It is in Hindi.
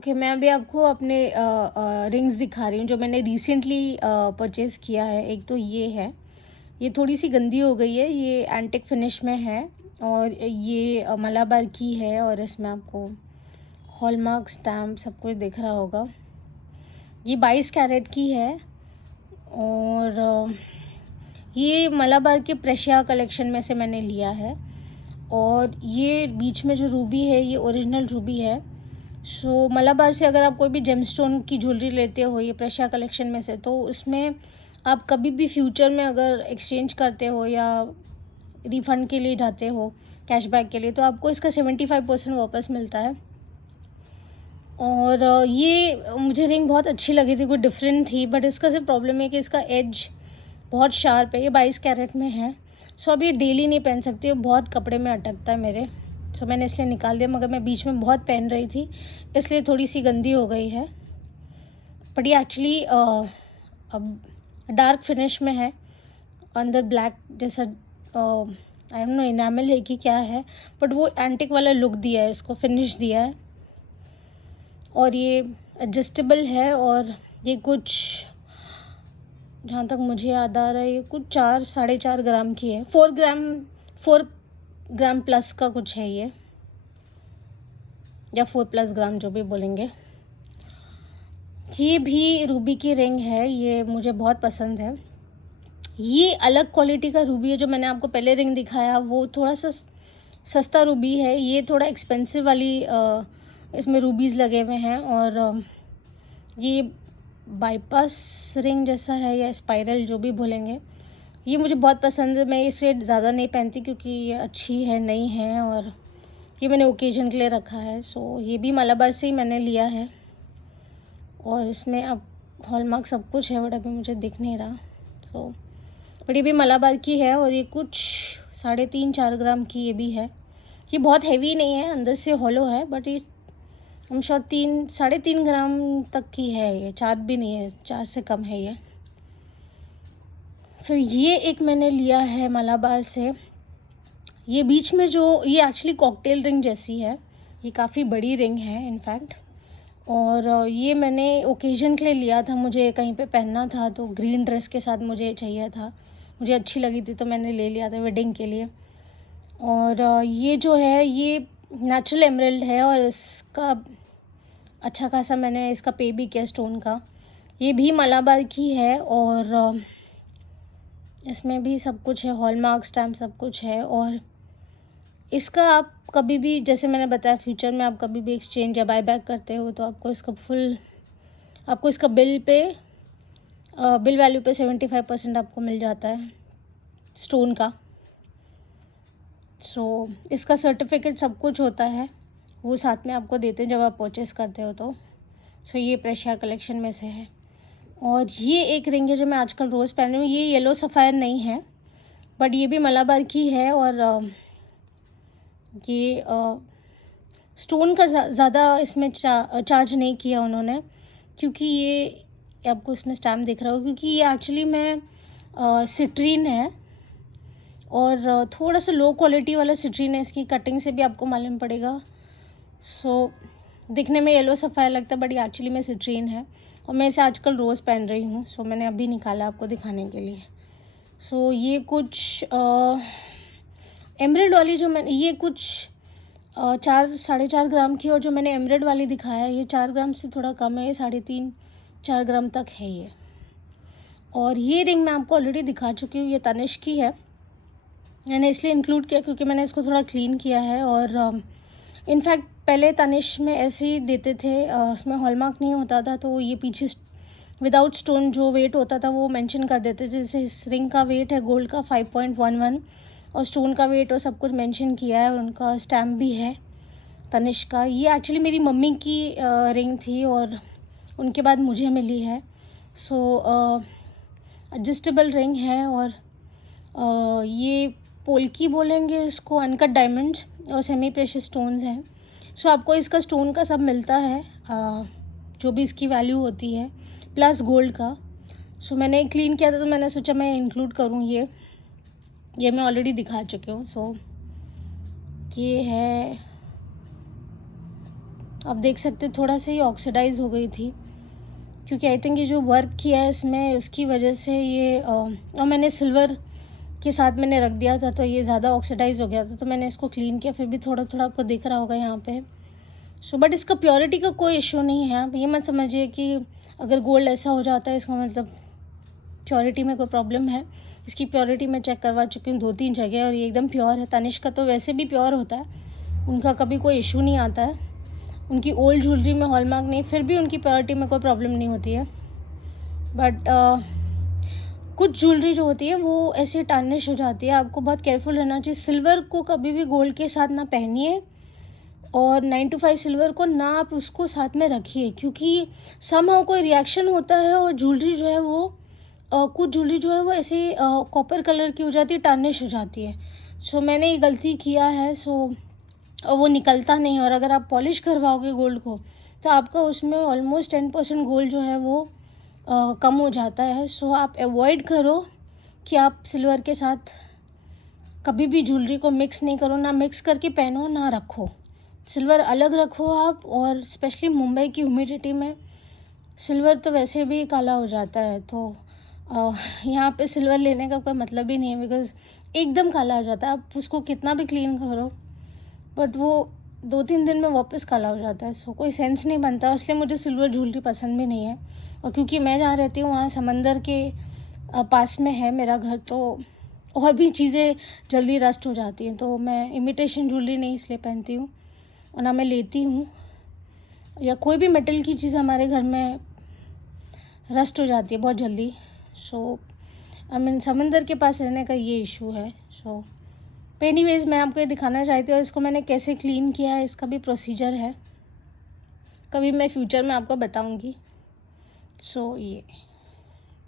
ओके, मैं अभी आपको अपने रिंग्स दिखा रही हूँ जो मैंने रिसेंटली परचेज़ किया है। एक तो ये है, ये थोड़ी सी गंदी हो गई है, ये एंटिक फिनिश में है और ये मलाबार की है और इसमें आपको हॉलमार्क स्टैम्प सब कुछ दिख रहा होगा। ये 22 कैरेट की है और ये मलाबार के प्रेशिया कलेक्शन में से मैंने लिया है और ये बीच में जो रूबी है ये ओरिजिनल रूबी है। सो मलाबार से अगर आप कोई भी जेमस्टोन की ज्वेलरी लेते हो ये प्रेशिया कलेक्शन में से, तो उसमें आप कभी भी फ्यूचर में अगर एक्सचेंज करते हो या रिफ़ंड के लिए जाते हो कैशबैक के लिए, तो आपको इसका 75% वापस मिलता है। और ये मुझे रिंग बहुत अच्छी लगी थी, कोई डिफरेंट थी, बट इसका सिर्फ प्रॉब्लम है कि इसका एज बहुत शार्प है। ये 22 कैरेट में है, सो अब ये डेली नहीं पहन सकती, बहुत कपड़े में अटकता है मेरे, सो मैंने इसलिए निकाल दिया। मगर मैं बीच में बहुत पहन रही थी इसलिए थोड़ी सी गंदी हो गई है। बट ये एक्चुअली अब डार्क फिनिश में है, अंदर ब्लैक जैसा आई डोंट नो इनामल है कि क्या है, बट वो एंटिक वाला लुक दिया है, इसको फिनिश दिया है। और ये एडजस्टेबल है और ये कुछ, जहाँ तक मुझे याद आ रहा है, ये कुछ 4-4.5 ग्राम की है। 4 ग्राम प्लस का कुछ है ये, या 4+ ग्राम जो भी बोलेंगे। ये भी रूबी की रिंग है, ये मुझे बहुत पसंद है। ये अलग क्वालिटी का रूबी है। जो मैंने आपको पहले रिंग दिखाया वो थोड़ा सा सस्ता रूबी है, ये थोड़ा एक्सपेंसिव वाली इसमें रूबीज़ लगे हुए हैं। और ये बाईपास रिंग जैसा है या स्पाइरल जो भी बोलेंगे, ये मुझे बहुत पसंद है। मैं इस रेट ज़्यादा नहीं पहनती क्योंकि ये अच्छी है, नई है, और ये मैंने ओकेजन के लिए रखा है। सो ये भी मलाबार से ही मैंने लिया है और इसमें अब हॉलमार्क सब कुछ है, बट अभी मुझे दिख नहीं रहा। सो बट ये भी मलाबार की है और ये कुछ 3.5-4 ग्राम की ये भी है। ये बहुत हैवी नहीं है, अंदर से हॉलो है, बट ये हम श्योर 3-3.5 ग्राम तक की है। ये 4 भी नहीं है, 4 से कम है ये। फिर ये एक मैंने लिया है मलाबार से, ये बीच में जो, ये एक्चुअली कॉकटेल रिंग जैसी है, ये काफ़ी बड़ी रिंग है इनफैक्ट। और ये मैंने ओकेजन के लिए लिया था, मुझे कहीं पे पहनना था तो ग्रीन ड्रेस के साथ मुझे चाहिए था, मुझे अच्छी लगी थी तो मैंने ले लिया था वेडिंग के लिए। और ये जो है ये नेचुरल एमराल्ड है और इसका अच्छा खासा मैंने इसका पे भी किया स्टोन का। ये भी मलाबार की है और इसमें भी सब कुछ है, हॉलमार्क स्टैम्प सब कुछ है। और इसका आप कभी भी, जैसे मैंने बताया, फ्यूचर में आप कभी भी एक्सचेंज या बाय बैक करते हो तो आपको इसका बिल वैल्यू पे 75% आपको मिल जाता है स्टोन का। सो इसका सर्टिफिकेट सब कुछ होता है, वो साथ में आपको देते हैं जब आप परचेस करते हो तो। सो ये प्रेशिया कलेक्शन में से है। और ये एक रिंग है जो मैं आजकल रोज़ पहन रही हूँ, ये येलो सफ़ायर नहीं है, बट ये भी मलाबार की है। और ये स्टोन का ज़्यादा इसमें चार्ज नहीं किया उन्होंने, क्योंकि ये आपको इसमें स्टैम्प दिख रहा हो, क्योंकि ये एक्चुअली में सिट्रीन है और थोड़ा सा लो क्वालिटी वाला सिट्रीन है। इसकी कटिंग से भी आपको मालूम पड़ेगा। सो दिखने में येलो सफ़ायर लगता है, बट ये एक्चुअली में सिट्रीन है और मैं इसे आजकल रोज़ पहन रही हूँ। सो मैंने अभी निकाला आपको दिखाने के लिए। सो ये कुछ एमराल्ड वाली जो मैंने, ये कुछ 4-4.5 ग्राम की, और जो मैंने एमराल्ड वाली दिखाया ये 4 ग्राम से थोड़ा कम है, ये 3.5-4 ग्राम तक है ये। और ये रिंग मैं आपको ऑलरेडी दिखा चुकी हूँ, ये तनिष्क की है। मैंने इसलिए इंक्लूड किया क्योंकि मैंने इसको थोड़ा क्लीन किया है। और इनफैक्ट पहले तनिष्क में ऐसे ही देते थे, उसमें हॉलमार्क नहीं होता था, तो ये पीछे विदाउट स्टोन जो वेट होता था वो मेंशन कर देते थे। जैसे इस रिंग का वेट है गोल्ड का 5.11 और स्टोन का वेट और सब कुछ मेंशन किया है और उनका स्टैम्प भी है तनिष्क का। ये एक्चुअली मेरी मम्मी की रिंग थी और उनके बाद मुझे मिली है। सो एडजस्टेबल रिंग है और ये पोल्की बोलेंगे इसको, अनकट डायमंड्स और सेमी प्रेशियस स्टोन्स हैं। सो आपको इसका स्टोन का सब मिलता है, जो भी इसकी वैल्यू होती है, प्लस गोल्ड का। सो मैंने क्लीन किया था तो मैंने सोचा मैं इंक्लूड करूँ। ये मैं ऑलरेडी दिखा चुकी हूँ। सो ये है आप देख सकते थोड़ा सा ही ऑक्सीडाइज हो गई थी, क्योंकि आई थिंक ये जो वर्क किया है इसमें उसकी वजह से ये और मैंने सिल्वर के साथ मैंने रख दिया था तो ये ज़्यादा ऑक्सीडाइज हो गया था, तो मैंने इसको क्लीन किया। फिर भी थोड़ा थोड़ा आपको दिख रहा होगा यहाँ पे। बट इसका प्योरिटी का कोई इशू नहीं है। आप ये मत समझिए कि अगर गोल्ड ऐसा हो जाता है इसका मतलब प्योरिटी में कोई प्रॉब्लम है। इसकी प्योरिटी मैं चेक करवा चुकी हूँ 2-3 जगह और ये एकदम प्योर है। तनिष्क का तो वैसे भी प्योर होता है, उनका कभी कोई इशू नहीं आता है। उनकी ओल्ड ज्वेलरी में हॉलमार्क नहीं, फिर भी उनकी प्योरिटी में कोई प्रॉब्लम नहीं होती है। बट कुछ ज्वेलरी जो होती है वो ऐसे टार्निश हो जाती है। आपको बहुत केयरफुल रहना चाहिए। सिल्वर को कभी भी गोल्ड के साथ ना पहनिए और 9 to 5 सिल्वर को ना आप उसको साथ में रखिए, क्योंकि समहाउ कोई रिएक्शन होता है और ज्वेलरी जो है वो कुछ ज्वेलरी जो है वो ऐसे कॉपर कलर की हो जाती है, टार्निश हो जाती है। सो मैंने ये गलती किया है। वो निकलता नहीं है और अगर आप पॉलिश करवाओगे गोल्ड को तो आपका उसमें ऑलमोस्ट 10% गोल्ड जो है वो कम हो जाता है। सो आप अवॉइड करो कि आप सिल्वर के साथ कभी भी ज्वेलरी को मिक्स नहीं करो, ना मिक्स करके पहनो ना रखो। सिल्वर अलग रखो आप, और स्पेशली मुंबई की ह्यूमिडिटी में सिल्वर तो वैसे भी काला हो जाता है, तो यहाँ पे सिल्वर लेने का कोई मतलब ही नहीं है, बिकॉज़ एकदम काला हो जाता है। आप उसको कितना भी क्लीन करो बट वो 2-3 दिन में वापस काला हो जाता है। सो कोई सेंस नहीं बनता, इसलिए मुझे सिल्वर ज्वेलरी पसंद भी नहीं है। और क्योंकि मैं जहाँ रहती हूँ वहाँ समंदर के पास में है मेरा घर, तो और भी चीज़ें जल्दी रस्ट हो जाती हैं, तो मैं इमिटेशन ज्वेलरी नहीं इसलिए पहनती हूँ और ना मैं लेती हूँ। या कोई भी मेटल की चीज़ हमारे घर में रस्ट हो जाती है बहुत जल्दी। सो आई मीन समंदर के पास रहने का ये इशू है। सो एनीवेज मैं आपको ये दिखाना चाहती हूँ इसको मैंने कैसे क्लीन किया है, इसका भी प्रोसीजर है, कभी मैं फ्यूचर में आपको बताऊँगी। सो ये